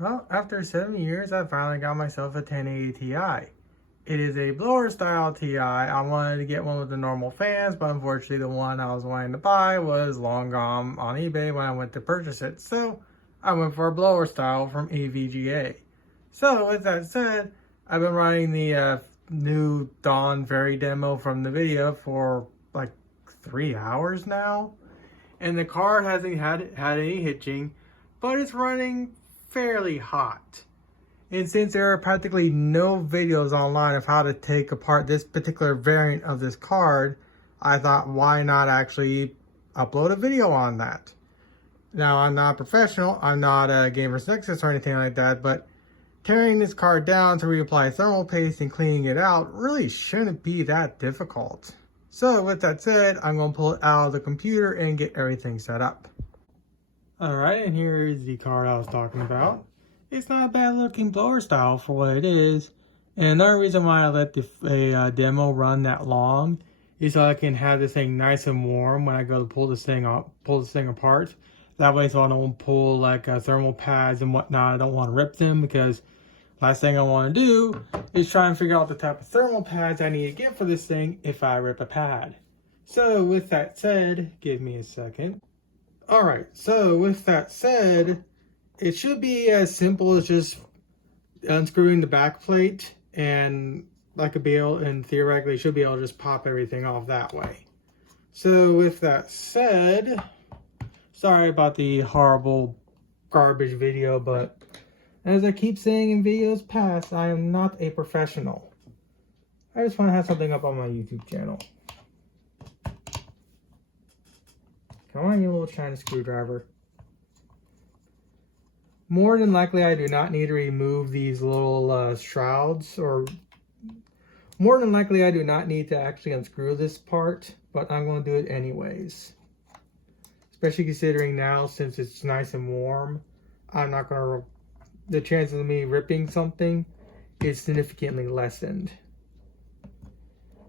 Well, after 7 years, I finally got myself a 1080 Ti. It is a blower style Ti. I wanted to get one with the normal fans, but unfortunately the one I was wanting to buy was long gone on eBay when I went to purchase it. So I went for a blower style from EVGA. So with that said, I've been running the new Dawn Very demo from the video for like 3 hours now. And the card hasn't had any hitching, but it's running fairly hot. And since there are practically no videos online of how to take apart this particular variant of this card, I thought, why not actually upload a video on that? Now, I'm not a professional, I'm not a Gamers Nexus or anything like that, but tearing this card down to reapply thermal paste and cleaning it out really shouldn't be that difficult. So with that said, I'm going to pull it out of the computer and get everything set up. Alright, and here is the card I was talking about. It's not a bad looking blower style for what it is. And another reason why I let the demo run that long is so I can have this thing nice and warm when I go to pull this thing apart. That way, so I don't pull like thermal pads and whatnot. I don't want to rip them, because last thing I want to do is try and figure out the type of thermal pads I need to get for this thing if I rip a pad. So with that said, give me a second. Alright, so with that said, it should be as simple as just unscrewing the back plate, and theoretically should be able to just pop everything off that way. So with that said, sorry about the horrible garbage video, but as I keep saying in videos past, I am not a professional. I just want to have something up on my YouTube channel. Come on, you little China screwdriver. More than likely, I do not need to remove these little shrouds, or more than likely, I do not need to actually unscrew this part, but I'm going to do it anyways. Especially considering now, since it's nice and warm, I'm not going to, the chances of me ripping something is significantly lessened.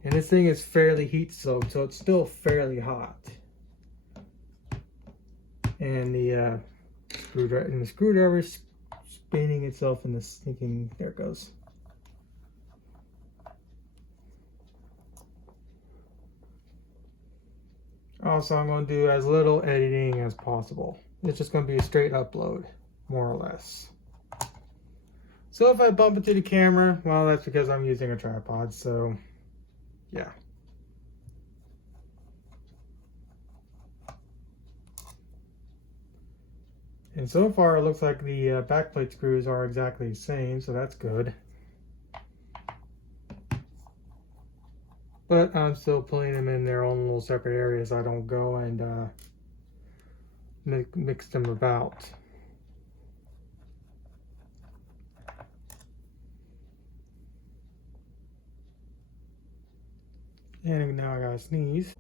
And this thing is fairly heat soaked, so it's still fairly hot. And the screwdriver is spinning itself in the stinking, there it goes. Also, I'm going to do as little editing as possible. It's just going to be a straight upload, more or less. So if I bump into the camera, well, that's because I'm using a tripod, so yeah. And so far, it looks like the backplate screws are exactly the same, so that's good. But I'm still putting them in their own little separate areas. I don't go and mix them about. And now I gotta sneeze.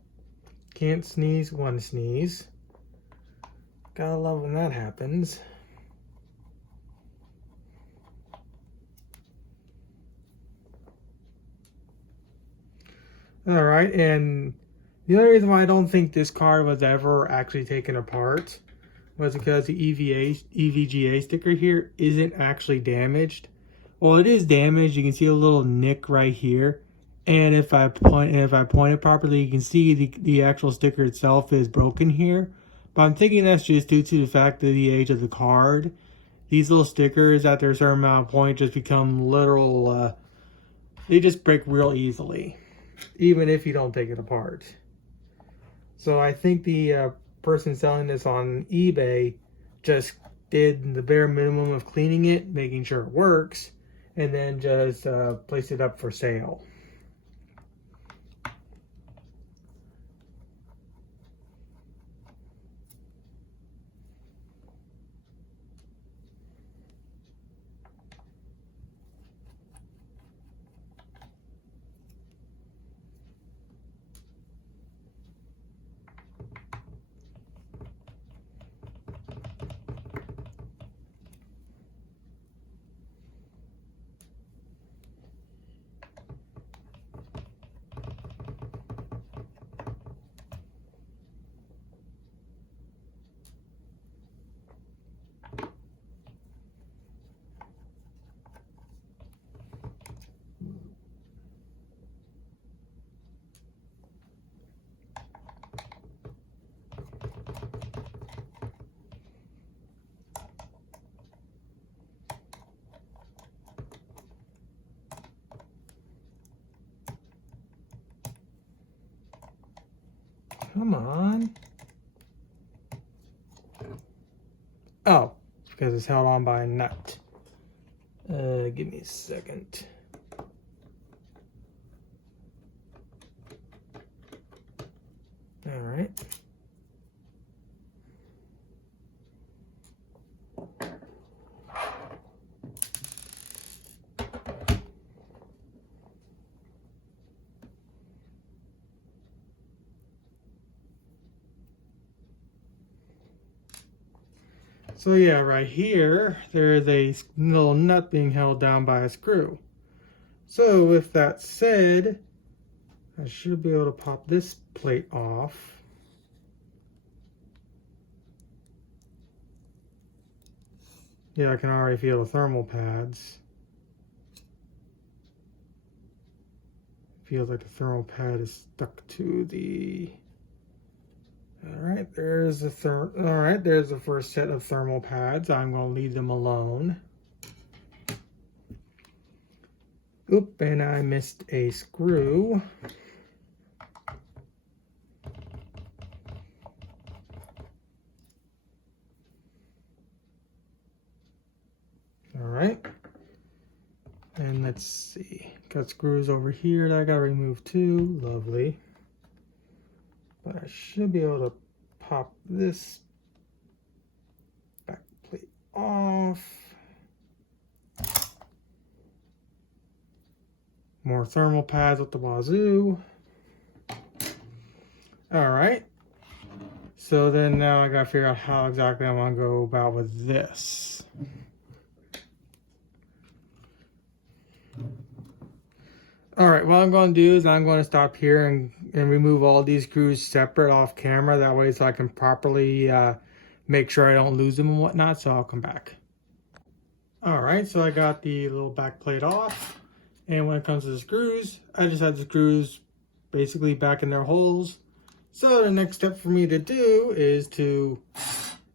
Can't sneeze, one sneeze. Gotta love when that happens. Alright, and the only reason why I don't think this card was ever actually taken apart was because the EVGA sticker here isn't actually damaged. Well, it is damaged. You can see a little nick right here. And if I point it properly, you can see the actual sticker itself is broken here. But I'm thinking that's just due to the fact of the age of the card. These little stickers, after a certain amount of point, just become literal, they just break real easily, even if you don't take it apart. So I think the person selling this on eBay just did the bare minimum of cleaning it, making sure it works, and then just placed it up for sale. Come on. Oh, it's because it's held on by a nut. Give me a second. All right. So yeah, right here, there is a little nut being held down by a screw. So with that said, I should be able to pop this plate off. Yeah, I can already feel the thermal pads. Feels like the thermal pad is stuck to the... Alright, there's the there's the first set of thermal pads. I'm going to leave them alone. Oop, and I missed a screw. Alright. And let's see. Got screws over here that I gotta remove too. Lovely. But I should be able to pop this back plate off. More thermal pads with the wazoo. Alright. So then now I gotta figure out how exactly I want to go about with this. Alright, what I'm going to do is I'm going to stop here and remove all these screws separate off camera. That way so I can properly make sure I don't lose them and whatnot. So I'll come back. Alright, so I got the little back plate off. And when it comes to the screws, I just had the screws basically back in their holes. So the next step for me to do is to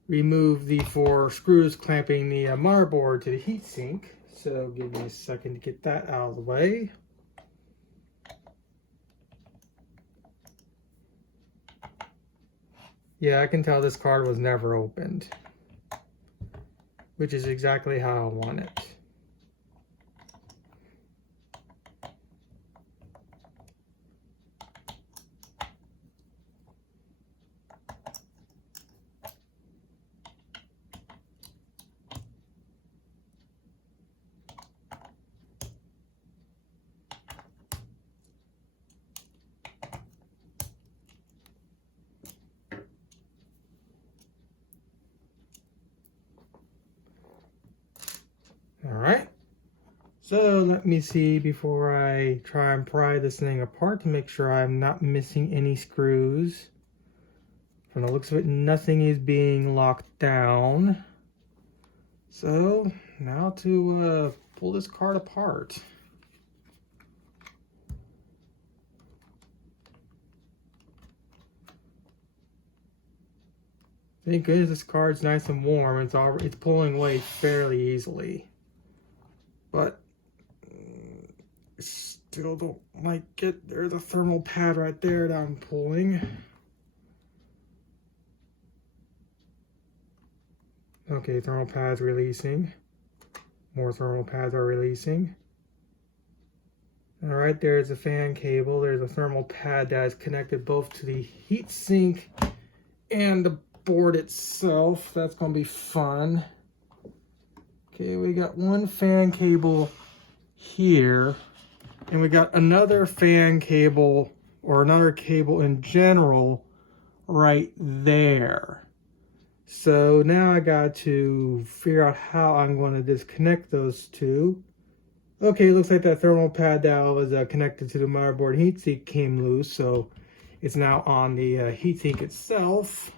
remove the 4 screws clamping the motherboard to the heatsink. So give me a second to get that out of the way. Yeah, I can tell this card was never opened, which is exactly how I want it. Alright, so let me see before I try and pry this thing apart to make sure I'm not missing any screws. From the looks of it, nothing is being locked down. So now to pull this card apart. Thank goodness this card's nice and warm. It's pulling away fairly easily. But I still don't like it. There's a thermal pad right there that I'm pulling. Okay, thermal pads releasing. More thermal pads are releasing. Alright, there's a fan cable. There's a thermal pad that is connected both to the heatsink and the board itself. That's going to be fun. Okay, we got one fan cable here, and we got another fan cable, or another cable in general, right there. So now I got to figure out how I'm going to disconnect those two. Okay, looks like that thermal pad that was connected to the motherboard heatsink came loose, so it's now on the heatsink itself.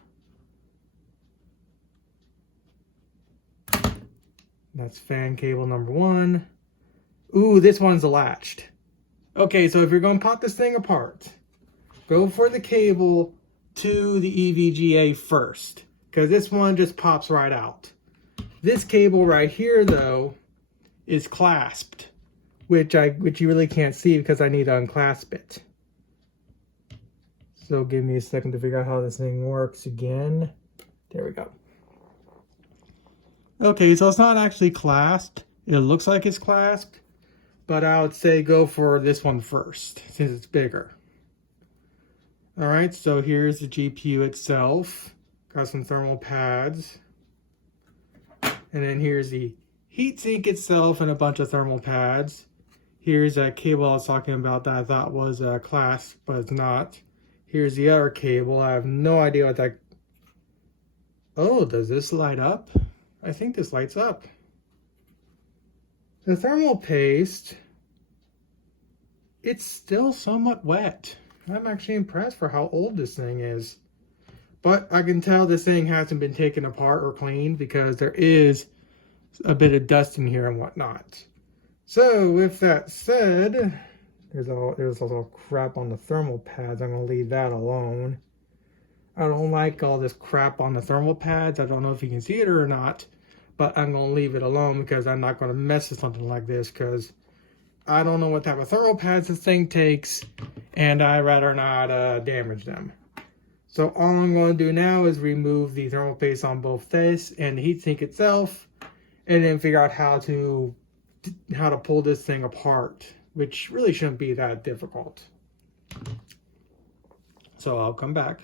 That's fan cable number 1. Ooh, this one's latched. Okay, so if you're going to pop this thing apart, go for the cable to the EVGA first, because this one just pops right out. This cable right here, though, is clasped, which you really can't see because I need to unclasp it. So give me a second to figure out how this thing works again. There we go. Okay, so it's not actually clasped. It looks like it's clasped, but I would say go for this one first since it's bigger. All right, so here's the GPU itself. Got some thermal pads. And then here's the heatsink itself and a bunch of thermal pads. Here's that cable I was talking about that I thought was a clasp, but it's not. Here's the other cable. I have no idea what that... Oh, does this light up? I think this lights up. The thermal paste, it's still somewhat wet. I'm actually impressed for how old this thing is. But I can tell this thing hasn't been taken apart or cleaned because there is a bit of dust in here and whatnot. So with that said, there's also crap on the thermal pads. I'm going to leave that alone. I don't like all this crap on the thermal pads. I don't know if you can see it or not, but I'm going to leave it alone because I'm not going to mess with something like this because I don't know what type of thermal pads this thing takes, and I'd rather not damage them. So all I'm going to do now is remove the thermal paste on both this and the heatsink itself, and then figure out how to pull this thing apart, which really shouldn't be that difficult. So I'll come back.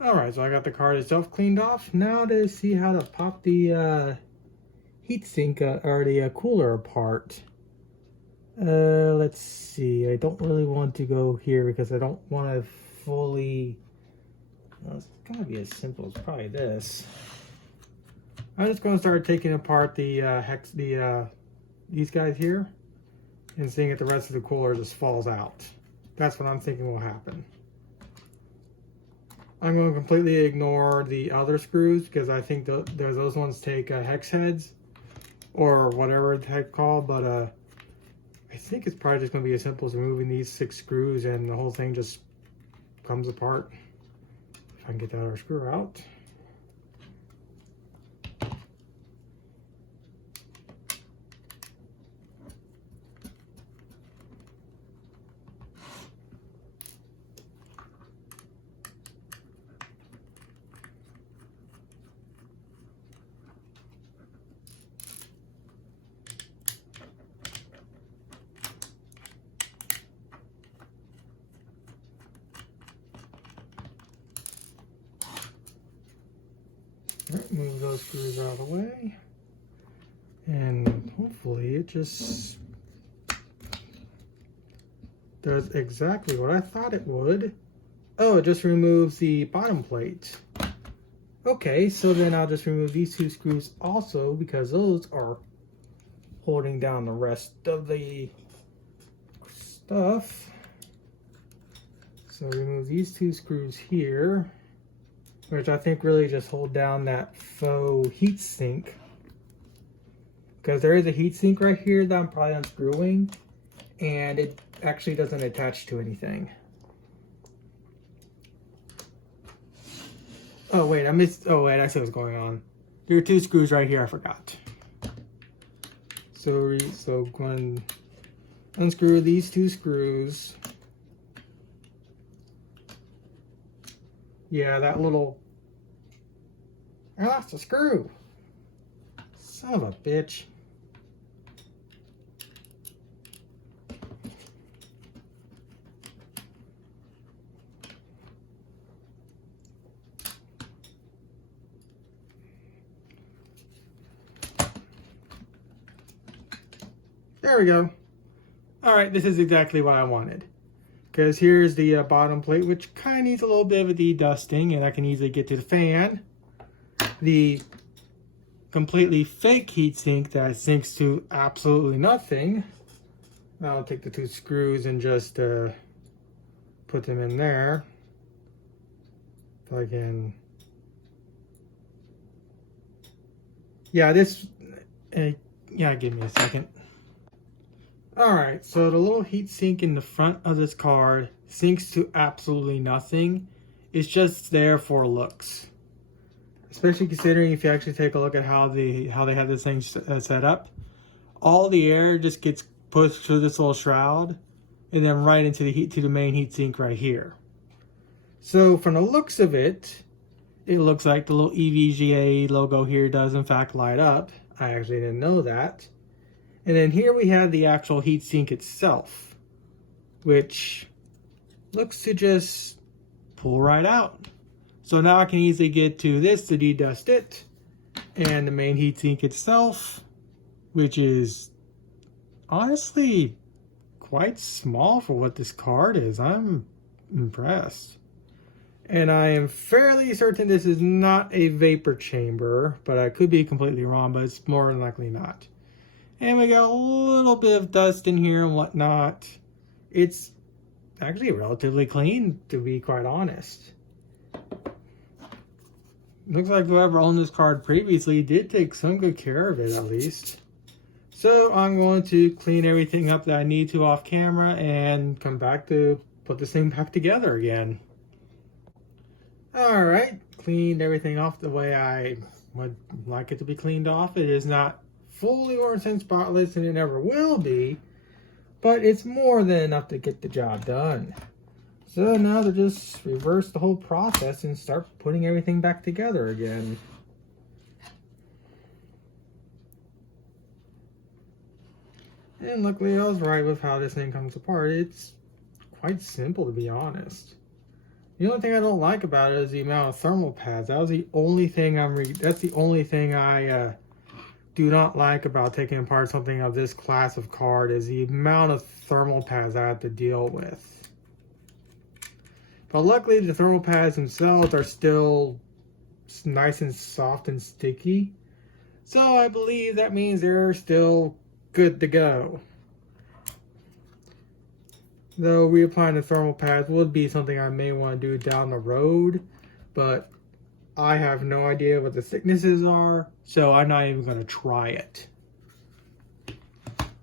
Alright, so I got the card itself cleaned off. Now to see how to pop the heatsink or the cooler apart. Let's see. I don't really want to go here because I don't want to fully... Well, it's gotta be as simple as probably this. I'm just going to start taking apart the these guys here and seeing if the rest of the cooler just falls out. That's what I'm thinking will happen. I'm going to completely ignore the other screws because I think those ones take hex heads or whatever the heck called, but I think it's probably just going to be as simple as removing these 6 screws and the whole thing just comes apart. If I can get that other screw out. Move those screws out of the way, and hopefully it just does exactly what I thought it would. Oh, it just removes the bottom plate. Okay, so then I'll just remove these 2 screws also because those are holding down the rest of the stuff. So remove these 2 screws here, which I think really just hold down that faux heat sink. Because there is a heat sink right here that I'm probably unscrewing, and it actually doesn't attach to anything. Oh wait, I missed, oh wait, I see what's going on. There are 2 screws right here, I forgot. So going to unscrew these 2 screws. Yeah, that little... I lost a screw. Son of a bitch. There we go. All right, this is exactly what I wanted. Because here's the bottom plate, which kind of needs a little bit of a de-dusting, and I can easily get to the fan. The completely fake heatsink that sinks to absolutely nothing. I'll take the 2 screws and just put them in there. If I can... Yeah, this... yeah, give me a second. Alright, so the little heat sink in the front of this card sinks to absolutely nothing. It's just there for looks. Especially considering if you actually take a look at how they have this thing set up. All the air just gets pushed through this little shroud and then right into the main heat sink right here. So from the looks of it, it looks like the little EVGA logo here does in fact light up. I actually didn't know that. And then here we have the actual heatsink itself, which looks to just pull right out. So now I can easily get to this to dedust it. And the main heatsink itself, which is honestly quite small for what this card is. I'm impressed. And I am fairly certain this is not a vapor chamber, but I could be completely wrong, but it's more than likely not. And we got a little bit of dust in here and whatnot. It's actually relatively clean, to be quite honest. Looks like whoever owned this card previously did take some good care of it, at least. So I'm going to clean everything up that I need to off camera and come back to put this thing back together again. Alright, cleaned everything off the way I would like it to be cleaned off. It is not fully 100% spotless, and it never will be, but it's more than enough to get the job done. So now to just reverse the whole process and start putting everything back together again. And luckily I was right with how this thing comes apart. It's quite simple, to be honest. The only thing I don't like about it is the amount of thermal pads. That was the only thing that's the only thing I do not like about taking apart something of this class of card, is the amount of thermal pads I have to deal with. But luckily the thermal pads themselves are still nice and soft and sticky. So I believe that means they're still good to go. Though reapplying the thermal pads would be something I may want to do down the road, but I have no idea what the thicknesses are, so I'm not even going to try it.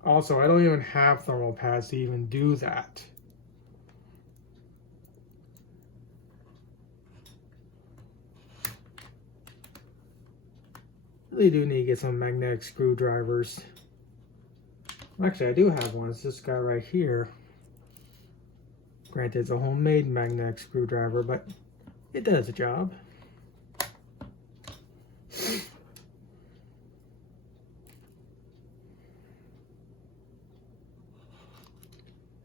Also, I don't even have thermal pads to even do that. Really do need to get some magnetic screwdrivers. Actually, I do have one. It's this guy right here. Granted, it's a homemade magnetic screwdriver, but it does the job.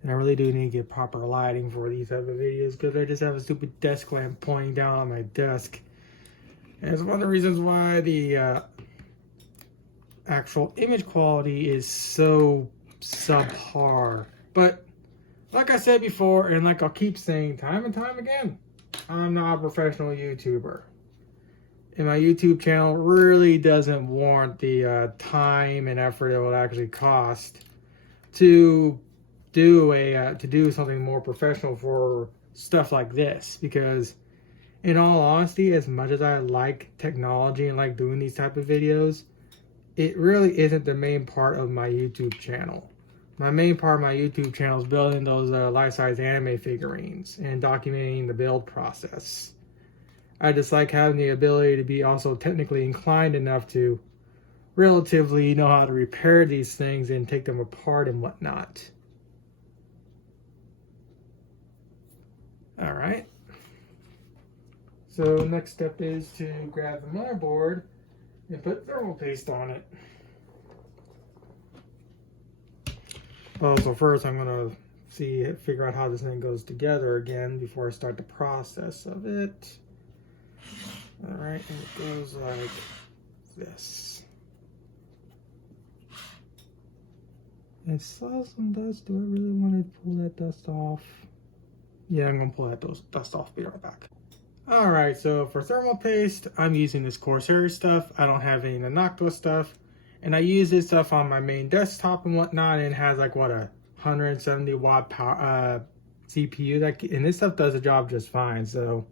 And I really do need to get proper lighting for these type of videos, because I just have a stupid desk lamp pointing down on my desk. And it's one of the reasons why the actual image quality is so subpar. But like I said before, and like I'll keep saying time and time again, I'm not a professional YouTuber. And my YouTube channel really doesn't warrant the time and effort it will actually cost to do something more professional for stuff like this. Because in all honesty, as much as I like technology and like doing these type of videos, it really isn't the main part of my YouTube channel. My main part of my YouTube channel is building those life-size anime figurines and documenting the build process. I just like having the ability to be also technically inclined enough to relatively know how to repair these things and take them apart and whatnot. Alright. So next step is to grab the motherboard and put thermal paste on it. Well, so first I'm going to figure out how this thing goes together again before I start the process of it. Alright, and it goes like this. I saw some dust. Do I really want to pull that dust off? Yeah, I'm going to pull that dust off. Be right back. Alright, so for thermal paste, I'm using this Corsair stuff. I don't have any Noctua stuff. And I use this stuff on my main desktop and whatnot, and it has like what, a 170 watt power CPU, and this stuff does the job just fine. So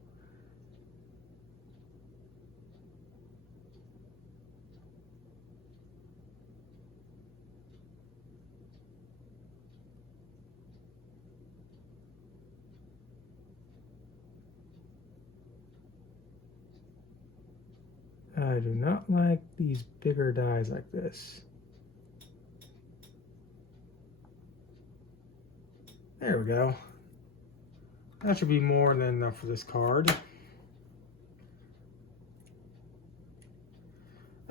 I do not like these bigger dies like this. There we go. That should be more than enough for this card.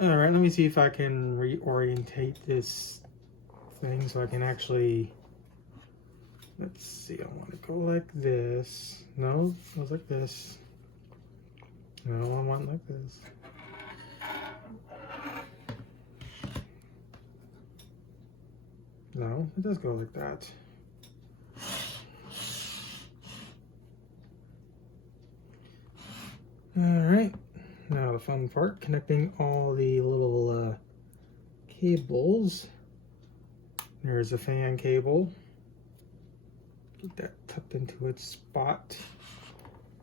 Alright, let me see if I can reorientate this thing so I can actually... Let's see, I want to go like this. No, it goes like this. No, I want like this. No, it does go like that. Alright, now the fun part, connecting all the little cables. There's a fan cable. Get that tucked into its spot.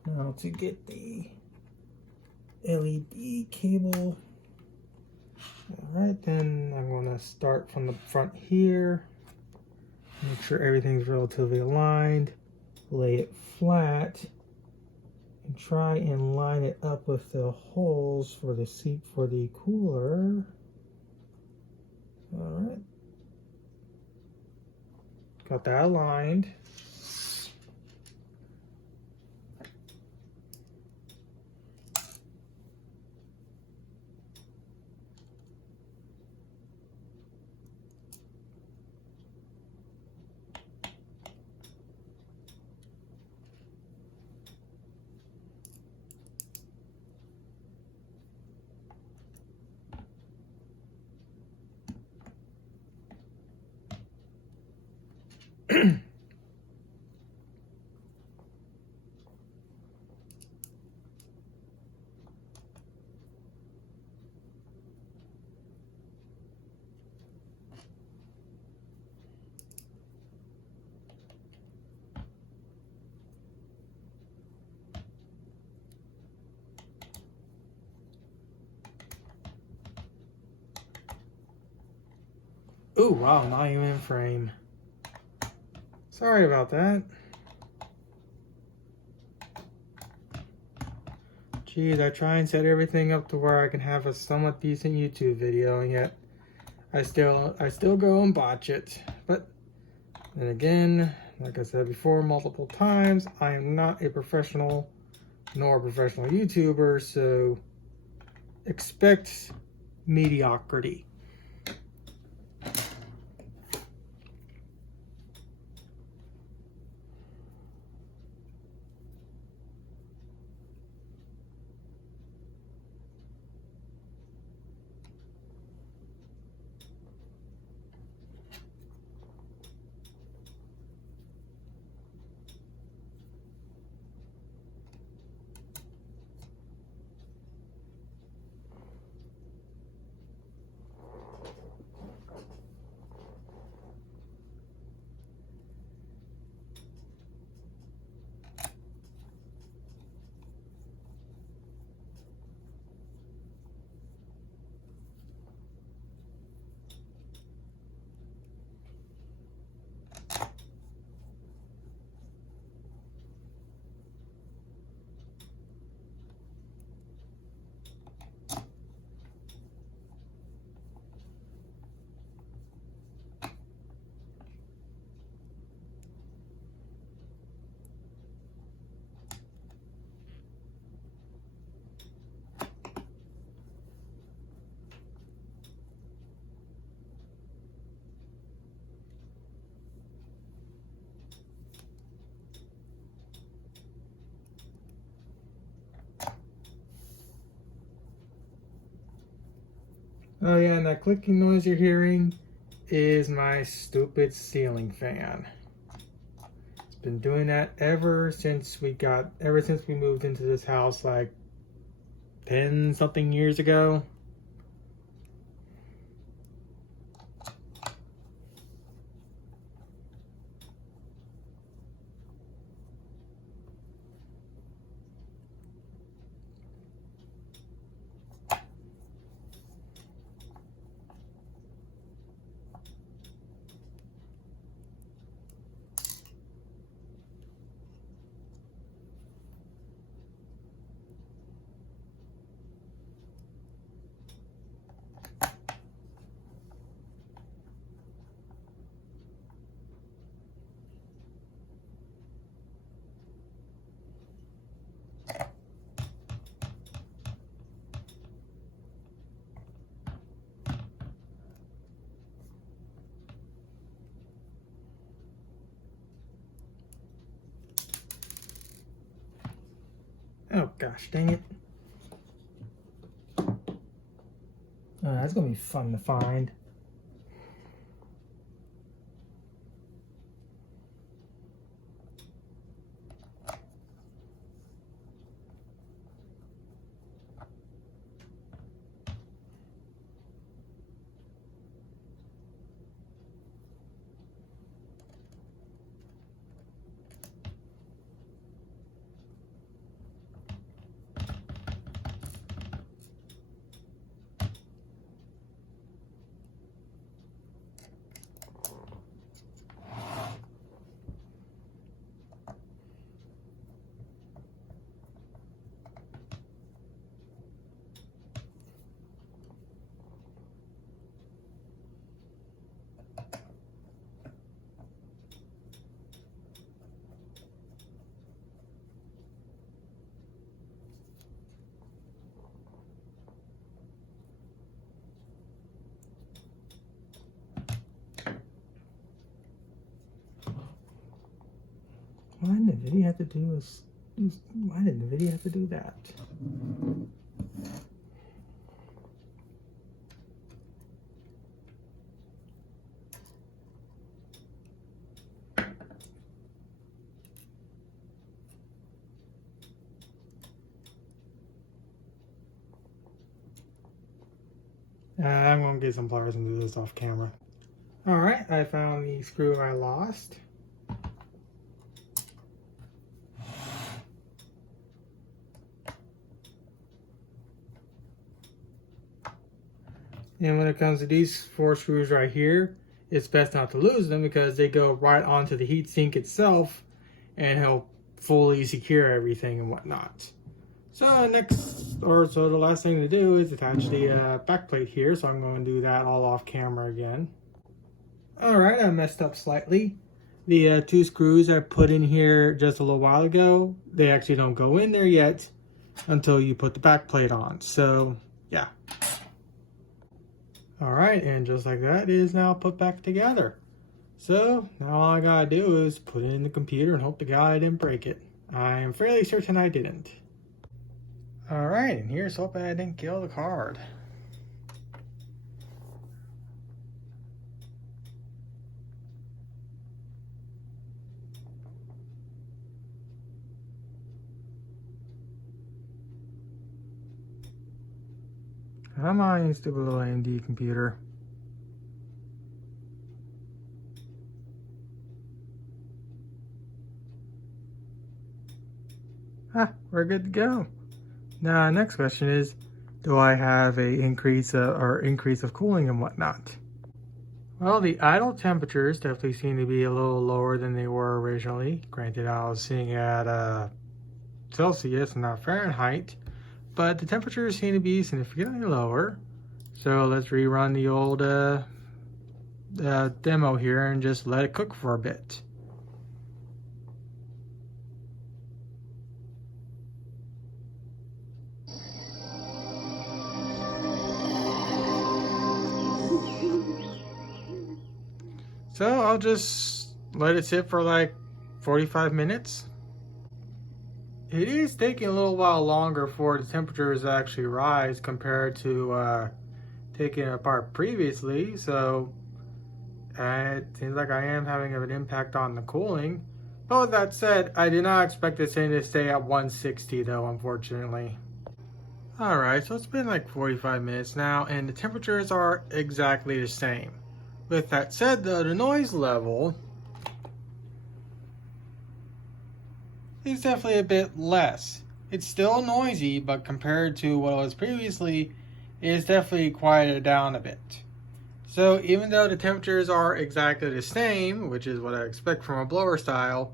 Now to get the LED cable. Alright, then I'm going to start from the front here. Make sure everything's relatively aligned. Lay it flat. And try and line it up with the holes for the seat for the cooler. Alright. Got that aligned. Ooh, wow, not even in frame. Sorry about that. Geez, I try and set everything up to where I can have a somewhat decent YouTube video, and yet I still go and botch it. But then again, like I said before multiple times, I am not a professional nor a professional YouTuber, so expect mediocrity. Oh yeah, and that clicking noise you're hearing is my stupid ceiling fan. It's been doing that ever since we moved into this house like 10 something years ago. gosh, dang it. That's gonna be fun to find. Why did NVIDIA have to do why did NVIDIA have to do that? I'm going to get some pliers and do this off camera. Alright, I found the screw I lost. And when it comes to these 4 screws right here, it's best not to lose them because they go right onto the heatsink itself and help fully secure everything and whatnot. So the last thing to do is attach the backplate here. So I'm going to do that all off camera again. Alright, I messed up slightly. The 2 screws I put in here just a little while ago, they actually don't go in there yet until you put the backplate on. So yeah. Alright, and just like that, it is now put back together. So now all I gotta do is put it in the computer and hope to God I didn't break it. I am fairly certain I didn't. Alright, and here's hoping I didn't kill the card. Come on, you stupid little AMD computer. We're good to go. Now, next question is, do I have a increase of cooling and whatnot? Well, the idle temperatures definitely seem to be a little lower than they were originally. Granted, I was seeing at Celsius and not Fahrenheit, but the temperatures seem to be significantly lower. So let's rerun the old demo here and just let it cook for a bit. So I'll just let it sit for like 45 minutes. It is taking a little while longer for the temperatures to actually rise compared to taking it apart previously. So it seems like I am having an impact on the cooling. But with that said, I did not expect this thing to stay at 160 though, unfortunately. Alright, so it's been like 45 minutes now and the temperatures are exactly the same. With that said though, the noise level is definitely a bit less. It's still noisy, but compared to what it was previously, it's definitely quieted down a bit. So even though the temperatures are exactly the same, which is what I expect from a blower style,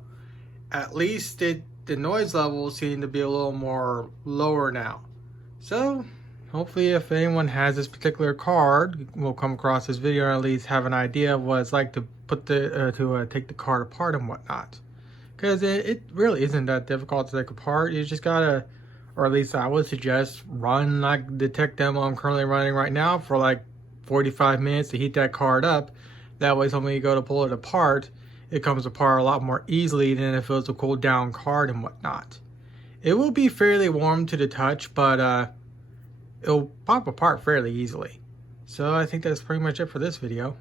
at least the noise levels seem to be a little more lower now. So hopefully if anyone has this particular card, will come across this video and at least have an idea of what it's like to put take the card apart and whatnot. Because it really isn't that difficult to take apart. You just gotta, or at least I would suggest, run like the tech demo I'm currently running right now for like 45 minutes to heat that card up. That way, so when you go to pull it apart, it comes apart a lot more easily than if it was a cooled down card and whatnot. It will be fairly warm to the touch, but it'll pop apart fairly easily. So I think that's pretty much it for this video.